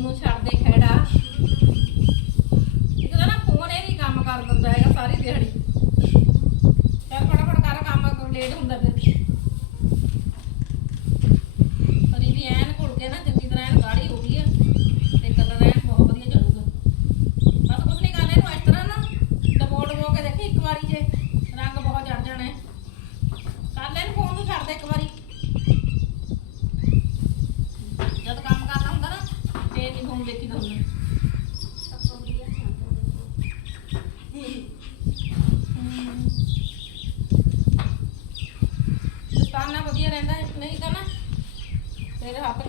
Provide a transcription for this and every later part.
mucha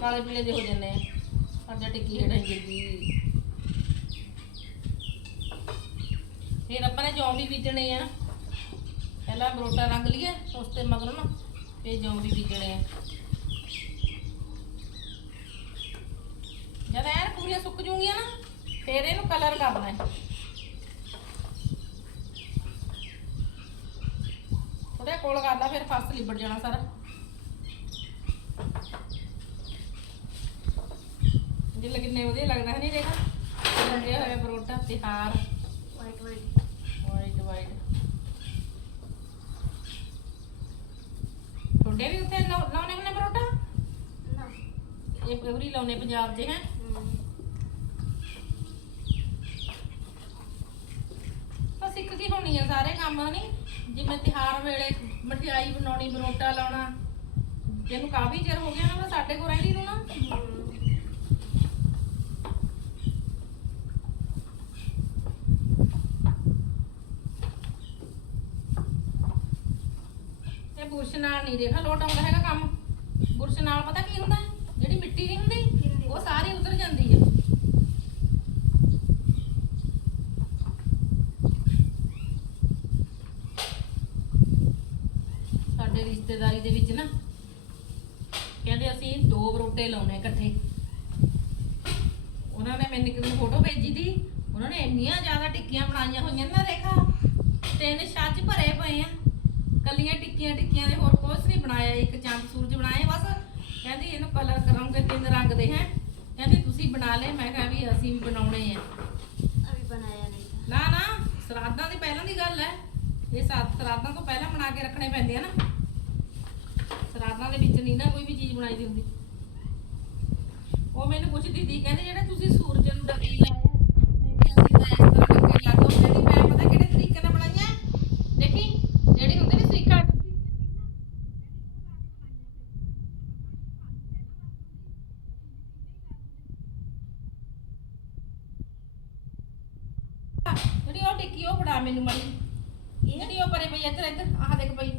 ਕਾਲੇ ਪੀਲੇ ਜਿਹੇ ਹੋ ਜਾਂਦੇ ਆ। ਅੱਜਾ ਟਿੱਕੀ ਹੇਠਾਂ ਜਲਦੀ। ਫਿਰ ਆਪਾਂ ਨੇ ਜੌਂ ਵੀ ਬੀਜਣੇ ਆ। ਪਹਿਲਾਂ ਬਰੋਟਾ ਰੰਗ ਲਈਏ, ਉਸ ਤੇ ਮਗਰੋਂ ਨਾ ਤੇ ਜੌਂ ਵੀ ਬੀਜਣੇ ਆ। ਜਦ ਐਨ ਪੂਰੀਆਂ ਸੁੱਕ ਜੂਗੀਆਂ ਨਾ, ਫਿਰ ਇਹਨੂੰ ਕਲਰ ਕਰਨਾ ਹੈ। ਥੋੜਾ ਕੋਲ ਕਰਦਾ, ਫਿਰ ਫਸ ਲਿਬੜ ਜਾਣਾ ਸਾਰਾ। ਜਿੱਲ ਕਿੰਨੇ ਵਧੀਆ ਲੱਗਦਾ ਹੈ ਨਹੀਂ ਦੇਖਾ ਰੰਗਿਆ ਹੋਇਆ ਪਰੋਟਾ ਤਿਹਾਰ। ਵਾਈਟ ਵਾਈਟ ਵਾਈਟ ਵਾਈਟ ਤੁਹਾਡੇ ਵੀ ਉੱਥੇ ਲਾਉ- ਲਾਉਣੇ ਹੁੰਦੇ ਪਰੋਟਾ ਨਾ। ਇਹ ਪੂਰੀ ਲਾਉਣੇ ਪੰਜਾਬ ਦੇ ਹੈ? ਤਾਂ ਸਿੱਖ ਕੀ ਹੋਣੀ ਆ ਸਾਰੇ ਕੰਮ ਨਹੀਂ? ਜਿਵੇਂ ਤਿਹਾਰ ਵੇਲੇ ਮਠਿਆਈ ਬਣਾਉਣੀ ਬਰੋਟਾ ਲਾਉਣਾ ਜਿਹਨੂੰ ਕਾਫੀ ਚਿਰ ਹੋ ਗਿਆ ਨਾ ਸਾਡੇ ਕੋਲ ਰਹਿੰਦੀ ਨੂੰ ਨਾ ਤੇ ਬੁਰਸ਼ ਨਾਲ ਨਹੀਂ ਦੇਖਾ ਲੋਟ ਆਉਂਦਾ ਹੈਗਾ ਕੰਮ। ਬੁਰਸ਼ ਨਾਲ ਪਤਾ ਕੀ ਹੁੰਦਾ? ਜਿਹੜੀ ਮਿੱਟੀ ਨਹੀਂ ਹੁੰਦੀ, ਉਹ ਸਾਰੀ ਉਤਰ ਜਾਂਦੀ ਹੈ ਸਾਡੇ ਰਿਸ਼ਤੇਦਾਰੀ ਦੇ ਵਿੱਚ ਨਾ, ਕਹਿੰਦੇ ਅਸੀਂ ਦੋ ਬਰੋਟੇ ਲਾਉਣੇ ਇਕੱਠੇ। ਉਹਨਾਂ ਨੇ ਮੈਨੂੰ ਇੱਕ ਫੋਟੋ ਭੇਜੀ ਦੀ। ਉਹਨਾਂ ਨੇ ਇੰਨੀਆਂ ਜ਼ਿਆਦਾ ਟਿੱਕੀਆਂ ਬਣਾਈਆਂ ਹੋਈਆਂ ਨਾ ਰੇਖਾ। ਤਿੰਨ ਛੱਜ ਭਰੇ ਪਏ ਆ। ਕੱਲੀਆਂ ਟਿੱਕੀਆਂ ਟਿੱਕੀਆਂ ਦੇ ਹੋਰ ਕੁਝ ਨਹੀਂ ਬਣਾਇਆ ਇੱਕ ਚੰਦ ਸੂਰਜ ਬਣਾਏ ਬਸ ਕਹਿੰਦੀ ਇਹਨੂੰ ਕਲਰ ਕਰਾਂਗੇ ਤਿੰਨ ਰੰਗ ਦੇ ਹੈ। ਕਹਿੰਦੀ ਤੁਸੀਂ ਬਣਾ ਲੈ ਮੈਂ ਕਿਹਾ ਵੀ ਅਸੀਂ ਬਣਾਉਣੇ ਆ। ਅਭੀ ਬਣਾਇਆ ਨਹੀਂ ਨਾ ਨਾ ਸਰਾਦਾਂ ਦੀ ਪਹਿਲਾਂ ਦੀ ਗੱਲ ਹੈ। ਇਹ ਸਾਤ ਸਰਾਦਾਂ ਤੋਂ ਪਹਿਲਾਂ ਬਣਾ ਕੇ ਰੱਖਣੇ ਪੈਂਦੇ ਆ ਨਾ। ਸਰਾਦਾਂ ਦੇ ਵਿੱਚ ਨਹੀਂ ਨਾ ਕੋਈ ਵੀ ਚੀਜ਼ ਬਣਾਈ ਜਾਂਦੀ ਉਹ ਮੈਨੂੰ ਪੁੱਛਦੀ ਸੀ ਕਹਿੰਦੇ ਜਿਹੜਾ ਤੁਸੀਂ ਸੂਰਜ ਨੂੰ ਡੱਕੀ ਲਾਇਆ ਮੈਨੂੰ ਮੜੀ ਜਿਹੜੀ ਉਹ ਪਰੇ ਪਈ ਇੱਧਰ ਇੱਧਰ ਆਹ ਦੇਖ ਪਈ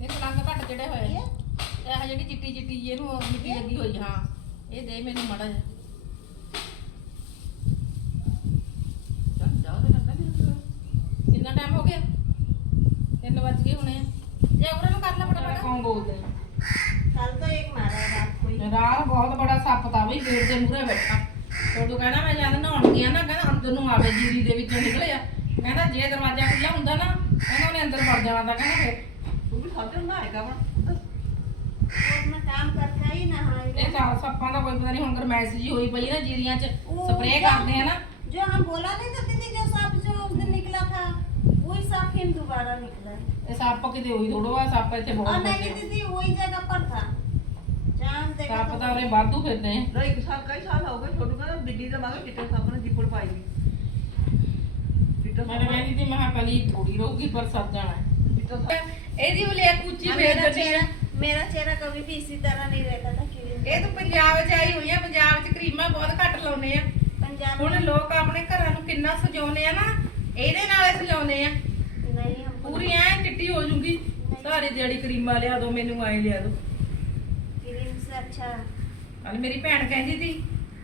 ਇਹ ਰੰਗ ਘੱਟ ਜਿਹੜੇ ਹੋਏ ਆ ਇਹ ਜਿਹੜੀ ਚਿੱਟੀ ਚਿੱਟੀ ਜੀ ਇਹਨੂੰ ਉਹ ਮਿੱਟੀ ਲੱਗੀ ਹੋਈ ਹਾਂ ਇਹ ਦੇ ਮੈਨੂੰ ਮੜਾ ਜਾ ਚੱਲ ਜਾ ਉਹਦੇ ਨਾਲ ਤਾਂ ਕਿੰਨਾ ਟਾਈਮ ਹੋ ਗਿਆ 3 ਵੱਜ ਗਏ ਹੋਣੇ ਆ ਜੇ ਉਹਨਾਂ ਨੂੰ ਕਰ ਲੈ ਫਟਾਫਟ ਕੌਣ ਬੋਲਦੇ कल तो एक मारा है रात को ही ਰਾਹ ਬਹੁਤ ਬੜਾ ਸੱਪ ਤਾ ਬਈ ਗੇਟ ਦੇ ਮੂਹਰੇ ਬੈਠਾ ਉਦੋਂ ਕਹਿੰਦਾ ਮੈਂ ਜਦ ਨਹਾਉਣ ਗਿਆ ਨਾ ਕਹਿੰਦਾ ਅੰਦਰ ਨੂੰ ਆਵੇ ਜੀਰੀ ਦੇ ਵਿੱਚੋਂ ਨਿਕਲਿਆ ਕਹਿੰਦਾ ਜੇ ਦਰਵਾਜ਼ਾ ਖੁੱਲਾ ਹੁੰਦਾ ਨਾ ਕਹਿੰਦਾ ਉਹਨੇ ਅੰਦਰ ਵੜ ਜਾਣਾ ਤਾਂ ਕਹਿੰਦਾ ਫਿਰ ਤੂੰ ਵੀ ਸਾਡੇ ਨਾਲ ਆਏਗਾ ਵਾ वो अपना काम करता ही ना हाँ ਇਹ ਸਾ- ਸੱਪਾਂ ਦਾ ਕੋਈ ਪਤਾ ਨਹੀਂ ਹੁਣ ਗਰਮੈਸ਼ ਜੀ ਹੋਈ ਪਈ ਨਾ ਜੀਰੀਆਂ 'ਚ ਉਹ ਸਪਰੇਅ ਤਾਂ- ਕਰਦੇ ਆ ਨਾ जो हम बोला नहीं था दीदी जो सांप जो उस दिन निकला था वही सांप फिर दोबारा निकला है ਇਹ ਸੱਪ ਕਿਤੇ ਹੋਈ ਥੋੜੋ ਆ ਸੱਪ ਇੱਥੇ और ਬਹੁਤ नहीं ਫਿਰਦੇ दीदी वही जगह पर था जहाँ हम ਆ। देखा ਸੱਪ था ਤਾਂ ਉਰੇ ਵਾਧੂ ਫਿਰਦੇ ਆ ਨਾ ਇੱਕ ਸਾਲ ਕਈ ਸਾਲ ਹੋ ਗਏ ਛੋਟੂ ਕਹਿੰਦਾ ਦਿੱਲੀ ਦੇ ਮਾਗੇ ਚਿੱਟੇ ਸੱਪ ਨੇ ਜਿੱਪੜ ਪਾਈ ਦੀ ਚਿੱਟਾ ਮੈਂ ਸੱਪ ਕਹਿੰਦੀ ਸੀ ਮਹਾ ਕਲੀ ਥੋੜੀ ਰਹੂਗੀ ਪਰ ਸੱਜ ਜਾਣਾ ਹੈ। ਚਿੱਟਾ ਸੱਪ ਇਹਦੀ ਉਲੇ ਕੁੱਚੀ हाँ, ਫੇਰ मेरा ਦਿੰਦੀ ਆ चेहरा मेरा चेहरा कभी भी इसी तरह नहीं रहता था किरण ਇਹ ਤਾਂ ਪੰਜਾਬ 'ਚ ਆਈ ਹੋਈ ਆ ਪੰਜਾਬ 'ਚ ਕਰੀਮਾਂ ਬਹੁਤ ਘੱਟ ਲਾਉਨੇ ਆ पंजाब ਹੁਣ में ਲੋਕ ਆਪਣੇ ਘਰਾਂ ਨੂੰ ਕਿੰਨਾ ਸਜਾਉਂਦੇ ਆ ਨਾ ਇਹਦੇ ਨਾਲ ਹੀ ਸਜਾਉਂਦੇ ਆ नहीं हमको ਪੂਰੀ ਐ ਚਿੱਟੀ ਹੋ ਜੂਗੀ ਸਾਰੀ ਦਿਹਾੜੀ ਕਰੀਮਾਂ ਲਿਆ ਦੋ ਮੈਨੂੰ ਆਏ ਲਿਆ ਦੋ क्रीम से अच्छा ਕੱਲ ਮੇਰੀ ਭੈਣ ਕਹਿੰਦੀ ਸੀ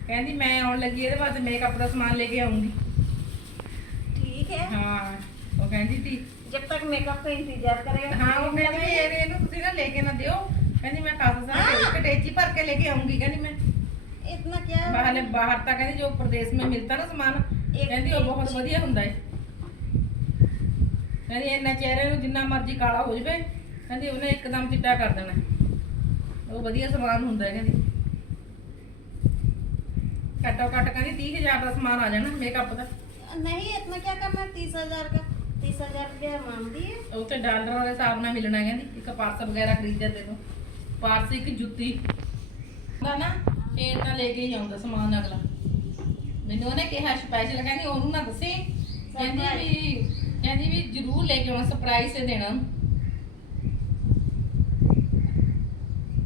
ਕਹਿੰਦੀ ਮੈਂ ਆਉਣ ਲੱਗੀ ਇਹਦੇ ਵਾਸਤੇ ਮੇਕਅਪ ਦਾ ਸਮਾਨ ਲੈ ਕੇ ਆਉਂਗੀ ठीक है ਹਾਂ ਉਹ ਕਹਿੰਦੀ ਸੀ। जब तक मेकअप का इंतजार करेगा ਹਾਂ ਉਹ ਕਹਿੰਦੀ ਵੀ ਇਹਨੂੰ ਤੁਸੀਂ ਨਾ ਲੈ ਕੇ ਨਾ ਦਿਓ। ਕਹਿੰਦੀ ਮੈਂ ਕਾਫੀ ਸਾਰਾ ਹਾਂ। ਕਟੇਚੀ ਭਰ ਕੇ ਲੈ ਕੇ ਆਉਂਗੀ ਕਹਿੰਦੀ ਮੈਂ। इतना क्या ਬਾਹਰਲੇ ਬਾਹਰ ਤਾਂ ਕਹਿੰਦੀ ਜੋ ਪ੍ਰਦੇਸ਼ ਮੇਂ ਮਿਲਤਾ ਨਾ ਸਮਾਨ ਕਹਿੰਦੀ ਉਹ ਬਹੁਤ ਵਧੀਆ ਹੁੰਦਾ ਹੈ ਕਹਿੰਦੀ ਇੰਨਾ ਚਿਹਰੇ ਨੂੰ ਜਿੰਨਾ ਮਰਜ਼ੀ ਕਾਲਾ ਹੋ ਜਾਵੇ ਕਹਿੰਦੀ ਉਹਨੇ ਇੱਕਦਮ ਚਿੱਟਾ ਕਰ ਦੇਣਾ। ਉਹ ਵਧੀਆ ਸਮਾਨ ਹੁੰਦਾ ਹੈ ਕਹਿੰਦੀ। ਘੱਟੋ ਘੱਟ ਕਹਿੰਦੀ 30000 ਦਾ ਸਮਾਨ ਆ ਜਾਣਾ ਮੇਕਅਪ ਦਾ। नहीं इतना क्या करना तीस हजार का तीस हजार रुपया मांगती है ਉੱਥੇ ਡਾਲਰ ਦੇ ਹਿਸਾਬ ਨਾਲ ਮਿਲਣਾ ਕਹਿੰਦੀ ਇੱਕ ਪਰਸ ਵਗੈਰਾ ਖਰੀਦਿਆ ਤੈਨੂੰ ਪਰਸ ਇੱਕ ਜੁੱਤੀ ਹੁੰਦਾ ਨਾ ਫੇਰ ਤਾਂ ਲੈ ਕੇ ਹੀ ਆਉਂਦਾ ਸਮਾਨ ਅਗਲਾ ਮੈਨੂੰ ਉਹਨੇ ਕਿਹਾ ਸਪੈਸ਼ਲ ਕਹਿੰਦੀ ਉਹਨੂੰ ਨਾ ਦੱਸੀ ਕਹਿੰਦੀ ਵੀ ਕਹਿੰਦੀ ਵੀ ਜ਼ਰੂਰ ਲੈ ਕੇ ਆਉਣਾ ਸਰਪ੍ਰਾਈਜ਼ ਤੇ ਦੇਣਾ ਉਹਨੂੰ।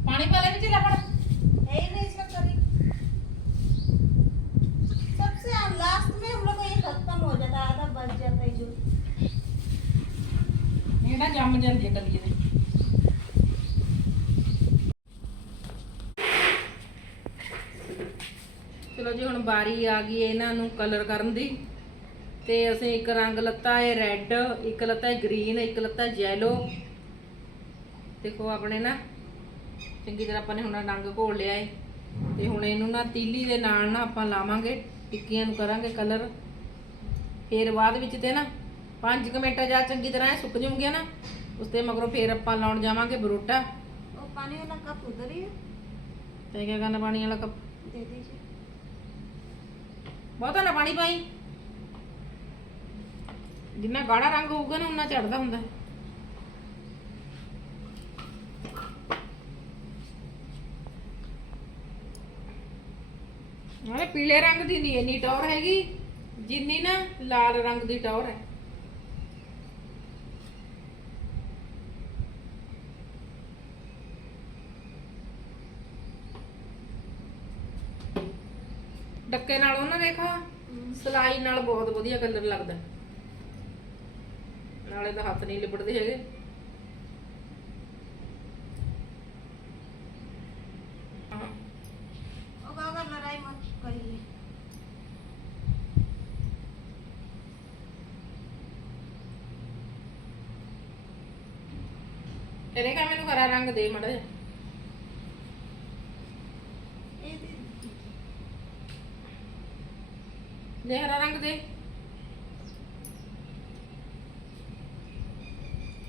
ਪਾਣੀ ਪਾ ਲੈ ਵਿੱਚ ਲੱਪੜ है ही नहीं ਇਹ ਨਾ, ਜੰਮ ਜਾਂਦੀ ਹੈ ਕਲੀ ਇਹਦੇ ਚਲੋ ਜੀ, ਹੁਣ ਬਾਰੀ ਆ ਗਈ ਇਹਨਾਂ ਨੂੰ ਕਲਰ ਕਰਨ ਦੀ। ਤੇ ਅਸੀਂ ਇੱਕ ਰੰਗ ਲੱਤਾ ਹੈ ਰੈੱਡ ਇੱਕ ਲੱਤਾ ਹੈ ਗ੍ਰੀਨ ਇੱਕ ਲੱਤਾ ਯੈਲੋ ਦੇਖੋ ਆਪਣੇ ਨਾ, ਚੰਗੀ ਤਰ੍ਹਾਂ ਆਪਾਂ ਨੇ ਹੁਣ ਰੰਗ ਘੋਲ ਲਿਆ ਹੈ। ਤੇ ਹੁਣ ਇਹਨੂੰ ਨਾ ਤੀਲੀ ਦੇ ਨਾਲ ਨਾ ਆਪਾਂ ਲਾਵਾਂਗੇ, ਟਿੱਕੀਆਂ ਨੂੰ ਕਰਾਂਗੇ ਕਲਰ ਫੇਰ ਬਾਅਦ ਵਿੱਚ ਤੇ ਨਾ 5 ਮਿੰਟਾਂ ਜਾ ਚੰਗੀ ਤਰ੍ਹਾਂ ਇਹ ਸੁੱਕ ਜਾਊਗੀਆਂ ਨਾ ਉਸ ਤੇ ਮਗਰੋਂ ਫੇਰ ਆਪਾਂ ਲਾਉਣ ਜਾਵਾਂਗੇ ਬਰੋਟਾ। ਉਹ ਪਾਣੀ ਵਾਲਾ ਕੱਪ ਉਧਰ ਹੀ ਹੈ ਤੇ ਕੀ ਕਰਨਾ ਪਾਣੀ ਵਾਲਾ ਕੱਪ? ਦੇ ਦੇ ਜੀ। ਬਹੁਤਾ ਨਾ ਪਾਣੀ ਪਾਈ। ਜਿੰਨਾ ਗਾੜਾ ਰੰਗ ਹੋਊਗਾ ਨਾ ਉਨਾ ਚੜਦਾ ਹੁੰਦਾ। ਹੈ ਨਾਲੇ ਪੀਲੇ ਰੰਗ ਦੀ ਨਹੀਂ ਇੰਨੀ ਟੌਰ ਹੈਗੀ। ਜਿੰਨੀ ਨਾ ਲਾਲ ਰੰਗ ਦੀ ਟੌਰ ਹੈ। ਡੱਕੇ ਨਾਲ ਉਹਨਾਂ ਦੇਖਾ ਸਲਾਈ ਨਾਲ ਬਹੁਤ ਵਧੀਆ ਕਲਰ ਲੱਗਦਾ। ਨਾਲੇ ਤਾਂ ਹੱਥ ਨਹੀਂ ਲਿਬੜਦੇ ਹੈਗੇ। ਉਹ ਕਾ ਮੈਨੂੰ ਕਰਾ ਰੰਗ ਦੇ ਮੜਾ ਜਿਹਾ।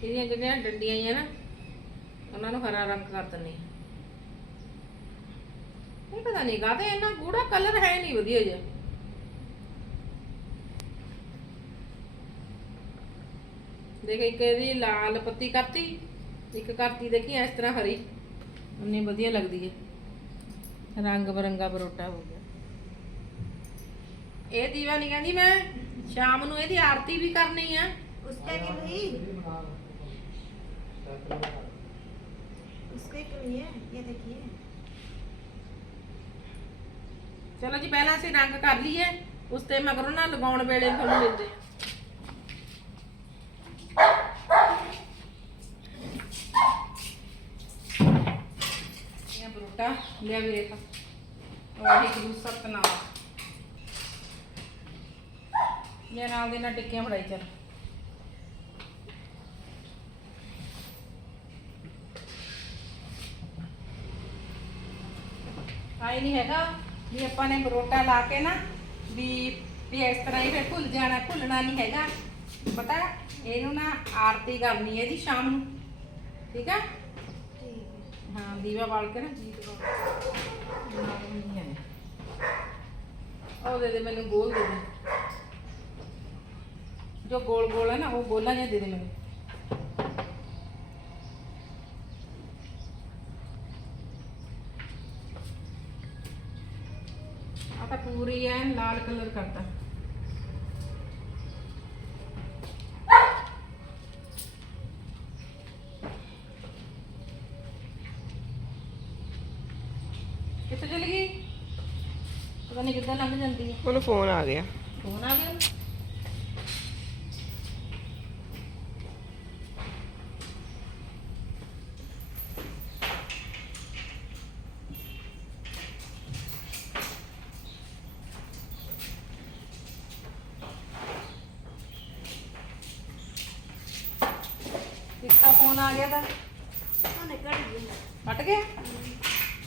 ਇਹਦੀਆਂ ਜਿਹੜੀਆਂ ਡੰਡੀਆਂ ਹੀ ਆ ਨਾ, ਉਹਨਾਂ ਨੂੰ ਹਰਾ ਰੰਗ ਕਰ ਦਿੰਨੇ ਇਹ ਪਤਾ ਨਹੀਂ ਕਾਹਦੇ ਇਹਨਾਂ ਗੂੜਾ ਕਲਰ ਹੈ ਨਹੀਂ ਵਧੀਆ ਜਿਹਾ। ਦੇਖ, ਇੱਕ ਇਹਦੀ ਲਾਲ ਪੱਤੀ ਕਰਤੀ, ਇੱਕ ਕਰਤੀ ਦੇਖੀ, ਇਸ ਤਰ੍ਹਾਂ ਹਰੀ। ਉਨੀ ਵਧੀਆ ਲੱਗਦੀ ਹੈ। ਰੰਗ ਬਰੰਗਾ ਬਰੋਟਾ ਹੋ ਗਿਆ। ਇਹ ਦੀਵਾ ਨਹੀਂ ਕਹਿੰਦੀ ਮੈਂ, ਸ਼ਾਮ ਨੂੰ ਇਹਦੀ ਆਰਤੀ ਵੀ ਕਰਨੀ ਆ। ਉਸ ਟਾਈਮ ਹੀ लिए उसके के लिए ये देखिए ਚਲੋ ਜੀ ਪਹਿਲਾਂ ਅਸੀਂ ਰੰਗ ਕਰ ਲਈਏ ਉਸ ਤੇ ਮਗਰੋਂ ਨਾ ਲਗਾਉਣ ਵੇਲੇ ਤੁਹਾਨੂੰ ਮਿਲਦੇ ਆ ਇਹ ਬਰੂਟਾ ਲਿਆ ਵੀਰੇ ਕਾ ਵਾਹਿਗੁਰੂ ਸਤਨਾਮ ਮੇਰੇ ਨਾਲ ਦੇ ਨਾਲ ਟਿੱਕੀਆਂ ਫੜਾਈ ਚੱਲ ਆਏ ਨਹੀਂ ਹੈਗਾ ਵੀ ਆਪਾਂ ਨੇ ਬਰੋਟਾ ਲਾ ਕੇ ਨਾ ਵੀ ਵੀ ਇਸ ਤਰ੍ਹਾਂ ਹੀ ਫਿਰ ਭੁੱਲ ਜਾਣਾ, ਭੁੱਲਣਾ ਨਹੀਂ ਹੈਗਾ। ਪਤਾ ਇਹਨੂੰ ਨਾ ਆਰਤੀ ਕਰਨੀ ਹੈ ਜੀ ਸ਼ਾਮ ਨੂੰ। ਠੀਕ ਆ ਹਾਂ, ਦੀਵਾ ਬਾਲ ਕੇ ਨਾ। ਜੀਤ ਉਹ ਦੇ ਦੇ ਮੈਨੂੰ ਗੋਲ ਦੇ ਦੇ। ਜੋ ਗੋਲ ਗੋਲ ਹੈ ਨਾ, ਉਹ ਗੋਲਾ ਜਿਹਾ ਦੇ ਦੇ ਮੈਨੂੰ। ਆ ਤਾਂ ਪੂਰੀ ਐ ਲਾਲ ਕਲਰ ਕਰਤਾ ਕਿੱਥੇ ਚਲੀ ਗਈ ਪਤਾ ਨਹੀਂ ਕਿੱਦਾਂ ਲੰਘ ਜਾਂਦੀ ਹੈ ਉਹਨੂੰ ਫੋਨ ਆ ਗਿਆ मैंने कर दिया ਕੱਟ ਗਿਆ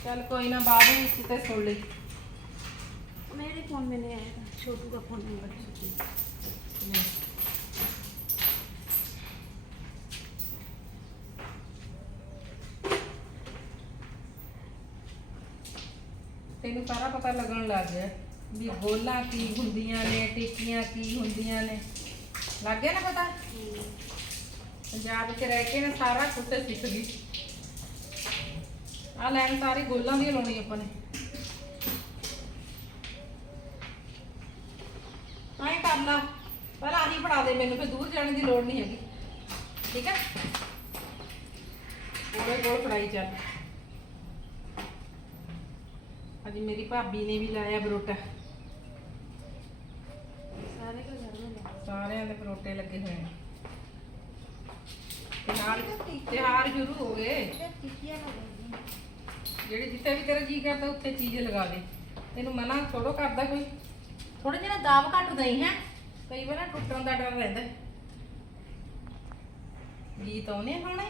ਚੱਲ ਕੋਈ ਨਾ ਬਾਅਦ ਵਿੱਚ ਤੇ ਸੁਣ ਲਈ मेरे फोन में नहीं आया था छोटू का फोन नंबर ਤੈਨੂੰ ਸਾਰਾ ਪਤਾ ਲੱਗਣ ਲੱਗ ਗਿਆ ਵੀ ਗੋਲਾਂ ਕੀ ਹੁੰਦੀਆਂ ਨੇ ਟਿੱਕੀਆਂ ਕੀ ਹੁੰਦੀਆਂ ਨੇ ਲੱਗ ਗਿਆ ਨਾ ਪਤਾ ਪੰਜਾਬ 'ਚ ਰਹਿ ਕੇ ਨਾ ਸਾਰਾ ਕੁਝ ਸਿੱਖ ਗਈ ਆ ਲੈਣ ਸਾਰੀ ਗੋਲਾਂ ਦੀ ਲਾਉਣੀ ਆਪਾਂ ਨੇ। ਆਏ ਕਰ ਲਾ। ਆਹੀ ਫੜਾ ਦੇ ਮੈਨੂੰ ਫੇ ਦੂਰ ਜਾਣ ਦੀ ਲੋੜ ਨਹੀਂ ਹੈਗੀ। ਠੀਕ ਹੈ? ਕੋਲੇ ਕੋਲ ਫੜਾਈ ਚੱਲ। ਅੱਜ ਮੇਰੀ ਭਾਬੀ ਨੇ ਵੀ ਲਾਇਆ ਬਰੋਟਾ ਸਾਰਿਆਂ ਦੇ ਪਰੋਟੇ ਲੱਗੇ ਹੋਏ ਨੇ। ਤਿਹਾਰ ਤਿਹਾਰ ਸ਼ੁਰੂ ਹੋ ਗਏ ਜਿਹੜੇ ਜਿੱਥੇ ਵੀ ਤੇਰਾ ਜੀ ਕਰਦਾ ਉੱਥੇ ਚੀਜ਼ ਲਗਾ ਦੇ। ਤੈਨੂੰ ਮਨਾ ਥੋੜੋ ਕਰਦਾ ਕੋਈ। ਥੋੜਾ ਜਿਹਾ ਦਾਬ ਘੱਟ ਦਈ ਹੈ ਕਈ ਵਾਰ ਨਾ ਟੁੱਟਣ ਦਾ ਡਰ ਰਹਿੰਦਾ। ਗੀਤ ਆਉਨੇ ਹੋਣੇ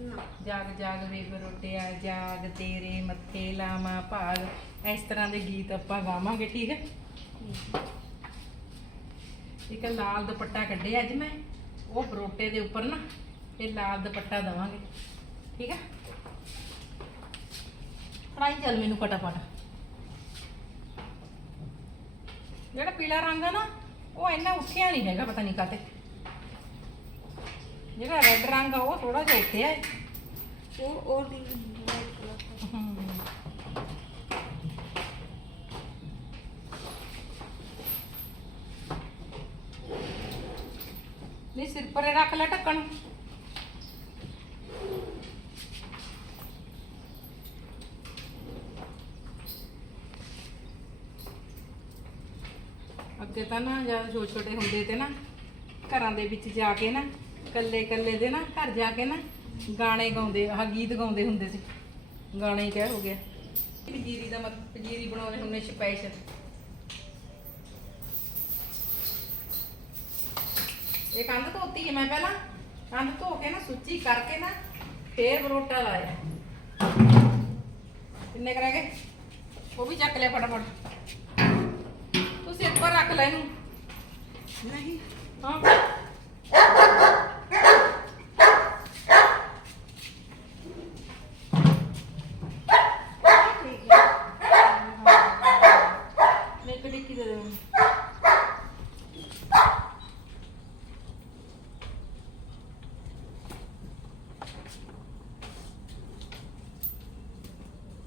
ना ਜਾਗ ਜਾਗ ਵੇ ਬਰੋਟਿਆ ਜਾਗ ਤੇਰੇ ਮੱਥੇ ਲਾਵਾਂ ਭਾਗ। ਇਸ ਤਰ੍ਹਾਂ ਦੇ ਗੀਤ ਆਪਾਂ ਗਾਵਾਂਗੇ ਠੀਕ ਹੈ? ਇੱਕ ਲਾਲ ਦੁਪੱਟਾ ਕੱਢਿਆ ਅੱਜ ਮੈਂ। ਉਹ ਬਰੋਟੇ ਦੇ ਉੱਪਰ ਨਾ ਇਹ ਲਾਲ ਦੁਪੱਟਾ ਦਵਾਂਗੇ। ਠੀਕ ਹੈ? ਫੜਾਈ ਚੱਲ ਮੈਨੂੰ ਫਟਾਫਟ ਜਿਹੜਾ ਪੀਲਾ ਰੰਗ ਆ ਨਾ ਉਹ ਇੰਨਾ ਉੱਠਿਆ ਨਹੀਂ ਹੈਗਾ ਪਤਾ ਨਹੀਂ ਕਾਤੇ ਜਿਹੜਾ ਰੈੱਡ ਰੰਗ ਆ ਉਹ ਥੋੜਾ ਜਿਹਾ ਉੱਠਿਆ ਹੈ वो और भी वाइट कलर का ਹਮ। ਨਹੀਂ ਸਿਰ ਪਰੇ ਰੱਖ ਲੈ ਢੱਕਣ ਅੱਗੇ ਤਾਂ ਨਾ ਜਦ ਛੋਟੇ ਛੋਟੇ ਹੁੰਦੇ ਤੇ ਨਾ ਘਰਾਂ ਦੇ ਵਿੱਚ ਜਾ ਕੇ ਨਾ ਕੱਲੇ ਕੱਲੇ ਦੇ ਨਾ ਘਰ ਜਾ ਕੇ ਨਾ ਗਾਣੇ ਗਾਉਂਦੇ, ਆਹ ਗੀਤ ਗਾਉਂਦੇ ਹੁੰਦੇ ਸੀ। ਗਾਣੇ ਹੀ ਕਹਿ ਹੋ ਗਿਆ। ਪੰਜੀਰੀ ਦਾ ਮਤ, ਪੰਜੀਰੀ ਬਣਾਉਣੇ ਹੁੰਦੇ ਸਪੈਸ਼ਲ ਇਹ ਕੰਧ ਧੋਤੀ ਹੈ ਮੈਂ ਪਹਿਲਾਂ। ਕੰਧ ਧੋ ਕੇ ਨਾ ਸੁੱਚੀ ਕਰਕੇ ਨਾ ਫੇਰ ਬਰੋਟਾ ਲਾਇਆ। ਕਿੰਨੇ ਕਰਾਂਗੇ ਉਹ ਵੀ ਚੱਕ ਲਿਆ ਫਟਾਫਟ। ਉੱਪਰ ਰੱਖ ਲੈ ਇਹਨੂੰ। ਨਹੀਂ। ਹਾਂ। ਮੈਂ ਇੱਕ ਡਿੱਕੀ ਦੇ ਦੇਵਾਂ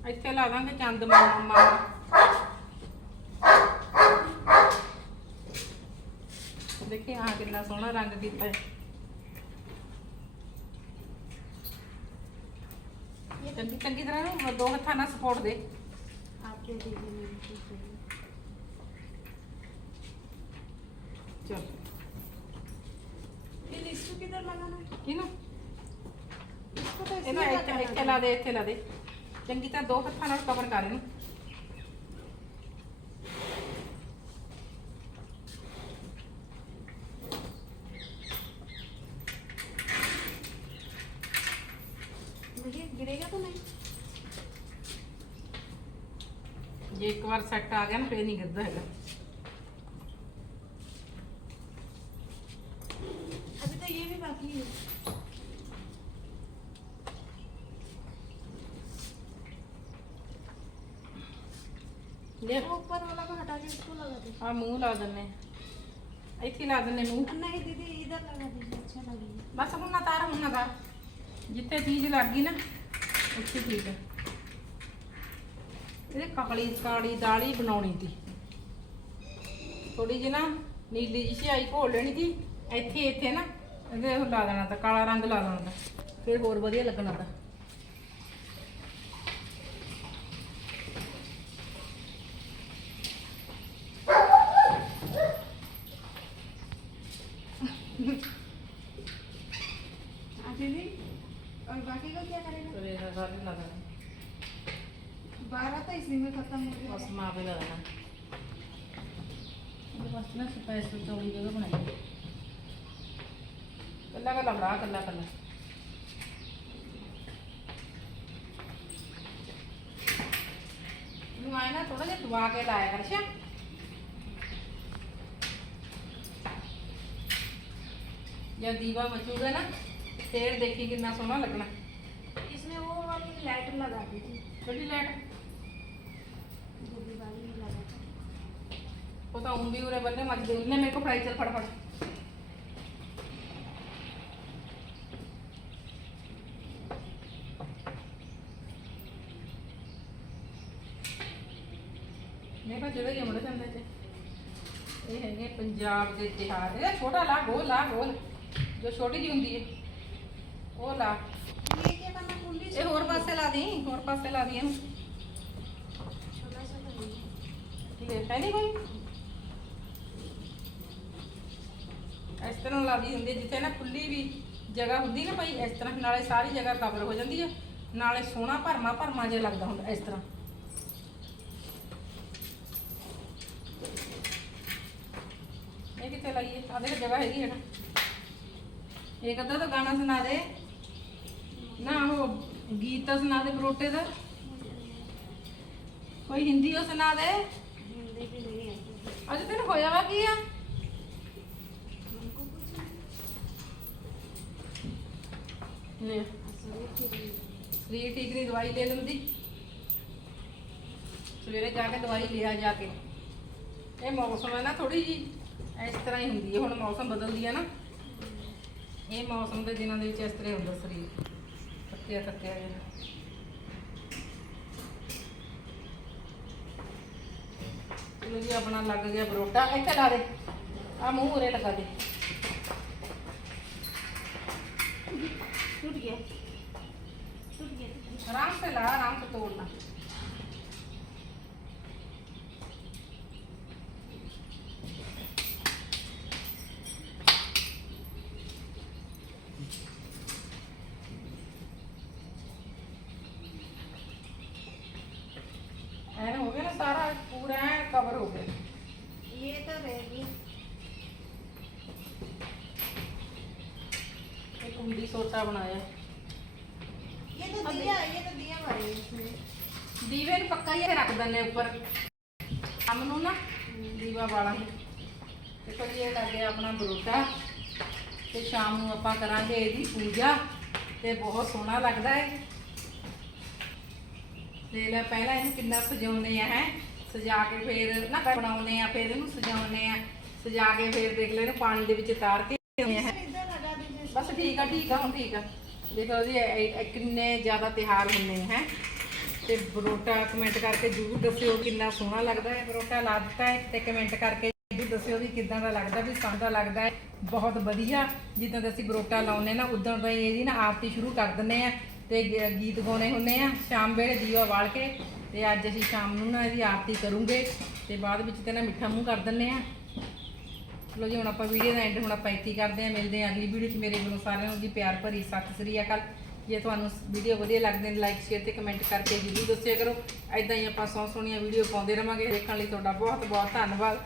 ਇੱਥੇ ਲਾ ਦਾਂਗੇ ਚੰਦ ਮਾਮਾ ਆ ਕਿੰਨਾ ਸੋਹਣਾ ਰੰਗ ਕੀਤਾ ਹੈ ਚੰਗੀ ਚੰਗੀ ਤਰ੍ਹਾਂ ਨੂੰ ਦੋ ਹੱਥਾਂ ਨਾਲ ਸਪੋਰਟ ਦੇ आप दे दीजिए मेरी चीज़ ਚਲ ये लिस्टू किधर लगाना है ਕਿਨੂੰ इसको तो ਇਹਨੂੰ इसमें ਇੱਥੇ लगाना ਇੱਥੇ है। ਲਾ ਦੇ ਇੱਥੇ ਲਾ ਦੇ ਚੰਗੀ ਤਰ੍ਹਾਂ ਦੋ ਹੱਥਾਂ ਨਾਲ ਕਵਰ ਕਰ ਇਹਨੂੰ कवर सेट आ गया ना तो पे नहीं गिरता तो है। ऊपर वाला को हटा के इसको लगा दे। हाँ, मुँह देने। ला देने मुँह। नहीं दीदी इधर लगा अच्छा लगेगा बस हूँ तार हूँ तार। जितने चीज़ लग गई ना उतनी ठीक है। ਇਹਦੇ ਕਾਲੀ ਕਾਲੀ ਦਾਲੀ ਬਣਾਉਣੀ ਸੀ ਥੋੜੀ ਜਿਹੀ ਨਾ ਨੀਲੀ ਜਿਹੀ ਸਿਆਈ ਘੋਲ ਲੈਣੀ ਸੀ ਇੱਥੇ ਇੱਥੇ ਨਾ ਇਹਦੇ ਉਹ ਲਾ ਦੇਣਾ ਤਾਂ ਕਾਲਾ ਰੰਗ ਲਾ ਦੇਣਾ ਤਾਂ ਫਿਰ ਹੋਰ ਵਧੀਆ ਲੱਗਣਾ ਤਾਂ हाँ दीदी और बाकी का क्या करेगा ਫਿਰ ਇਹ ਸਾਰੇ ਲਾ ਦੇਣਾ बारह तो इसी में खत्म हो गया बस माँ पे लगाना ये बस ना स्पाइस तो चौड़ी जगह बनाई कल्ला कल्ला बड़ा कल्ला कल्ला आए ना थोड़ा जब दुआ के लाया कर अच्छा जब दीवा बचूगा ना फिर देखिए कितना सोना लगना इसमें वो वाली लाइट लगा दी थी छोटी लाइट ਉਹ ਤਾਂ ਉਂਦੀ ਉਰੇ ਬੰਨੇ ਮੱਝ ਦੇ ਉਹਨੇ ਮੇਰੇ ਕੋ ਫੜਾਈ ਚੱਲ ਫੜ ਫੜ ਮੈਂ ਪਾ ਜਿਹੜਾ ਇਹ ਮੁੰਡਾ ਚੰਦਾ ਤੇ ਇਹ ਹੈਗੇ ਪੰਜਾਬ ਦੇ ਤਿਹਾਰ ਇਹ ਛੋਟਾ ਲਾ ਗੋਲ ਲਾ ਗੋਲ। ਜੋ ਛੋਟੀ ਜੀ ਹੁੰਦੀ ਹੈ। ਉਹ ਲਾ। ਇਹ ਕੀ ਕਰਨਾ ਕੁੰਡੀ ਇਹ ਹੋਰ ਪਾਸੇ ਲਾ ਦੇ ਹੋਰ ਪਾਸੇ ਲਾ ਦੇ ਇਹਨੂੰ। ਛੋਟਾ ਜਿਹਾ ਲੈ ਪਹਿਲੇ ਕੋਈ? ਇਸ ਤਰ੍ਹਾਂ ਲੱਗਦੀ ਹੁੰਦੀ ਹੈ ਜਿੱਥੇ ਨਾ ਖੁੱਲੀ ਵੀ ਜਗ੍ਹਾ ਹੁੰਦੀ ਨਾ ਭਾਈ ਇਸ ਤਰ੍ਹਾਂ ਨਾਲੇ ਸਾਰੀ ਜਗ੍ਹਾ ਕਵਰ ਹੋ ਜਾਂਦੀ ਹੈ। ਨਾਲੇ ਸੋਹਣਾ ਭਰਮਾ ਭਰਮਾ ਜਿਹਾ ਲੱਗਦਾ ਹੁੰਦਾ ਇਸ ਤਰ੍ਹਾਂ। ਇਹ ਕਿੱਥੇ ਲਾਈਏ? ਆਦੇ ਜਗ੍ਹਾ ਹੈਗੀ ਹੈ ਨਾ। ਇਹ ਕਦਾ ਤਾਂ ਗਾਣਾ ਸੁਣਾ ਦੇ। ਨਾ ਉਹ ਗੀਤ ਸੁਣਾ ਦੇ ਬਰੋਟੇ ਦਾ। ਕੋਈ ਹਿੰਦੀ ਉਹ ਸੁਣਾ ਦੇ। ਅੱਜ ਤੈਨੂੰ ਹੋਇਆ ਵਾ ਕੀ ਆ? ને ਸਰੀਰ ਠੀਕ ਨਹੀਂ, ਦਵਾਈ ਲੈ ਲੈਂਦੀ ਸਵੇਰੇ ਜਾ ਕੇ ਦਵਾਈ ਲਿਆ ਜਾ ਕੇ। ਇਹ ਮੌਸਮ ਹੈ ਨਾ ਥੋੜੀ ਜੀ ਇਸ ਤਰ੍ਹਾਂ ਹੀ ਹੁੰਦੀ ਹੈ। ਹੁਣ ਮੌਸਮ ਬਦਲਦੀ ਹੈ ਨਾ। ਇਹ ਮੌਸਮ ਦੇ ਦਿਨਾਂ ਦੇ ਵਿੱਚ ਇਸ ਤਰ੍ਹਾਂ ਹੁੰਦਾ ਸਰੀਰ। ਥੱਕਿਆ ਥੱਕਿਆ ਜਿਹਾ। ਚਲੋ ਜੀ, ਆਪਣਾ ਲੱਗ ਗਿਆ ਬਰੋਟਾ। ਇੱਥੇ ਲਾ ਦੇ। ਆ ਮੂੰਹ ਉਰੇ ਲਗਾ ਦੇ। टूट गया टूट गया आराम से ला आराम से तोड़ना ਸ਼ਾਮ ਨੂੰ ਆਪਾਂ ਕਰਾਂਗੇ ਇਹਦੀ ਪੂਜਾ ਤੇ ਬਹੁਤ ਸੋਹਣਾ ਲੱਗਦਾ ਹੈ ਤੇ ਲੈ ਪਹਿਲਾਂ ਇਹਨੂੰ ਕਿੰਨਾ ਸਜਾਉਂਦੇ ਆ ਹੈ? ਸਜਾ ਕੇ ਫੇਰ ਨਾ ਬਣਾਉਨੇ ਆ ਫੇਰ ਇਹਨੂੰ ਸਜਾਉਂਦੇ ਆ। ਸਜਾ ਕੇ ਫੇਰ ਦੇਖ ਲੈ ਇਹਨੂੰ ਪਾਣੀ ਦੇ ਵਿੱਚ ਤਾਰ ਕੇ। ਬਸ ਠੀਕ ਆ ਠੀਕ ਆ ਹੁਣ ਠੀਕ ਆ। ਦੇਖੋ ਜੀ, ਇਹ- ਇਹ ਕਿੰਨੇ ਜ਼ਿਆਦਾ ਤਿਹਾਰ ਹੁੰਦੇ ਹੈ? ਤੇ ਬਰੋਟਾ ਕਮੈਂਟ ਕਰਕੇ ਜਰੂਰ ਦੱਸਿਓ ਕਿੰਨਾ ਸੋਹਣਾ ਲੱਗਦਾ ਹੈ। ਬਰੋਟਾ ਲਾ ਦਿੱਤਾ ਹੈ ਤੇ ਕਮੈਂਟ ਕਰਕੇ ਜਰੂਰ ਦੱਸਿਓ ਵੀ ਕਿੱਦਾਂ ਦਾ ਲੱਗਦਾ, ਵੀ ਸਾਨੂੰ ਤਾਂ ਲੱਗਦਾ ਹੈ। ਬਹੁਤ ਵਧੀਆ, ਜਿੱਦਾਂ ਦਾ ਅਸੀਂ ਬਰੋਟਾ ਲਾਉਨੇ ਨਾ, ਉਦੋਂ ਦਾ ਹੀ ਇਹਦੀ ਨਾ ਆਰਤੀ ਸ਼ੁਰੂ ਕਰ ਦਿੰਨੇ ਆ ਤੇ ਗ- ਗੀਤ ਗਾਉਣੇ ਹੁੰਨੇ ਆ ਸ਼ਾਮ ਵੇਲੇ ਦੀਵਾ ਬਾਲ ਕੇ ਤੇ ਅੱਜ ਅਸੀਂ ਸ਼ਾਮ ਨੂੰ ਨਾ ਇਹਦੀ ਆਰਤੀ ਕਰੂੰਗੇ ਤੇ ਬਾਅਦ ਵਿੱਚ ਤੇ ਨਾ ਮਿੱਠਾ ਮੂੰਹ ਕਰ ਦਿੰਨੇ ਆ ਚਲੋ ਜੀ, ਹੁਣ ਆਪਾਂ ਵੀਡੀਓ ਦਾ ਐਂਡ ਹੁਣ ਆਪਾਂ ਇੱਥੇ ਕਰਦੇ ਹਾਂ, ਮਿਲਦੇ ਹਾਂ ਅਗਲੀ ਵੀਡੀਓ 'ਚ। ਮੇਰੇ ਵੱਲੋਂ ਸਾਰਿਆਂ ਨੂੰ ਜੀ ਪਿਆਰ ਭਰੀ ਸਤਿ ਸ੍ਰੀ ਅਕਾਲ। ਜੇ ਤੁਹਾਨੂੰ ਵੀਡੀਓ ਵਧੀਆ ਲੱਗਦੇ ਨੇ ਲਾਈਕ ਸ਼ੇਅਰ ਤੇ ਕਮੈਂਟ ਕਰਕੇ ਜ਼ਰੂਰ ਦੱਸਿਆ ਕਰੋ। ਐਦਾਂ ਹੀ ਆਪਾਂ ਸੌ ਸੋਹਣੀਆਂ ਵੀਡੀਓ ਪਾਉਂਦੇ ਰਵਾਂਗੇ, ਦੇਖਣ ਲਈ ਤੁਹਾਡਾ ਬਹੁਤ ਬਹੁਤ ਧੰਨਵਾਦ।